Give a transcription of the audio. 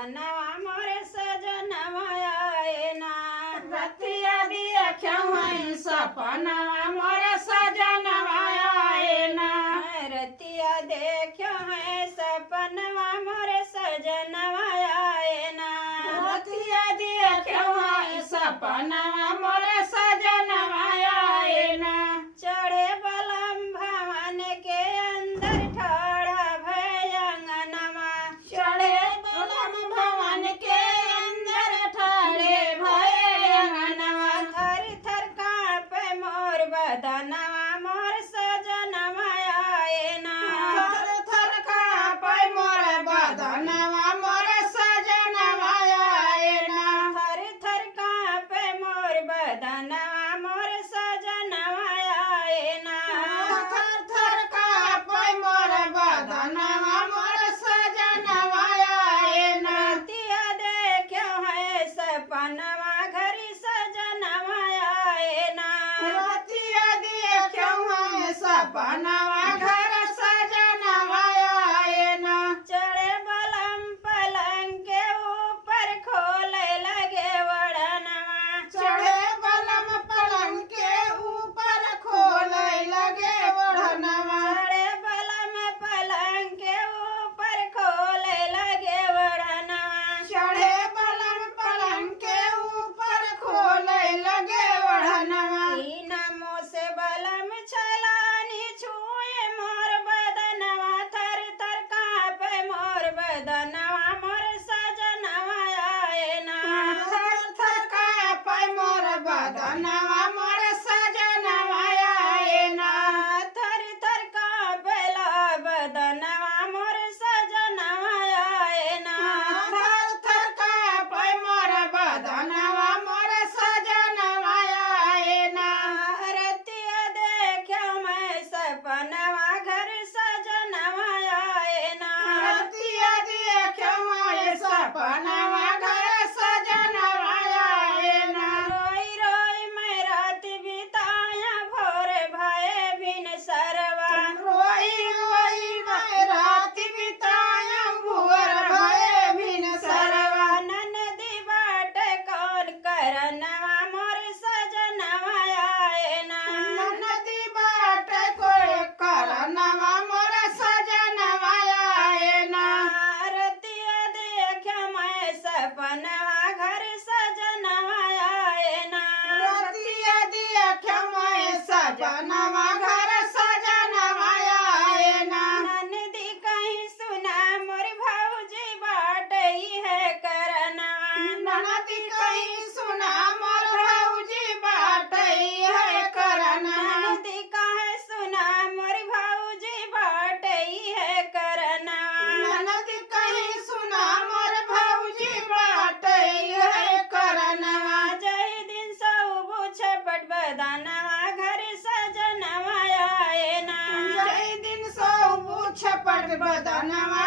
सपनवा मोरे सजनवा आए ना। रतिया देखियो है सपनवा मोरे सजनवा आए ना। रतिया देखियो है सपनवा मोरे सजनवा आए ना। रतिया देखियो है सपनवा मोरे सजनवा आए ना। चढ़े बलम भवन के अंदर ठाड़ा भय अंगनवा। चढ़े बलम भवन के अंदर ठाड़े भय अंगनवा। थर थर कांपे मोर बदनवा मोर सजनवा आए ना। थर थर कांपे मोर बदनवा मोर सजनवा आए ना। थर थर कांपे मोर बदनवा मोर सजनवा आए ना। थर थर कांपे मोर बदनवा मोर सजनवा आए ना। रतिया देखियो है सपनवा घरी सजनवा आए ना। रतिया देखियो है सपनवा घर सजनवा आए ना। चढ़े बलम पलंग के ऊपर खोले लगे वड़नवा। चढ़े बलम पलंग के ऊपर खोले लगे ओढ़नवा। चढ़े बलम पलंग के ऊपर खोले लगे वड़नवा। चढ़े बलम पलंग के ऊपर खोले लगे ओढ़नवा। तीन मुँह से बलम छलानी छुए मोर बदनवा। थर थर कांपे मोर बदनवा मोर सजनवा आए ना। थर थर कांपे मोर बदनवा मोर सजनवा आए ना। थर थर कांपेला बदनवा मोर सजनवा आए ना। थर थर कांपे मोर बदनवा मोर सजनवा आए ना। रतिया देखियो मैं सपनवा घर सजनवा आए ना। रतिया देखियो है सपनवा घर सजनवा आए ना। रोई रोई मैं रात बिताया भोर भये बिन सरवा। रोई रोई मैं रात बिताया भोर भये बिन सरवा। ननदी बाट कौन करनवा मोर सजनवा आए ना। नदी बाट कोई करनवा मोर सजनवा आए ना। रतिया देखियो मैं सपनवा घर सजनवा आए ना। रतिया देखियो मैं सजनवा घर सजनवा आए ना। ननदी कहीं सुना मोर भौजी बाट ही है करनवा। ननदी कहीं सुना मोर भौजी बाट है करनवा। ननदी कहे सुना मोर भौजी बाट ही है करनवा। ननदी कहीं सुना मोर भौजी बाट है करनवा। जय दिन सौबू छपट बदनवा घर सजनवा आए ना। जय दिन सौ छपट बदनवा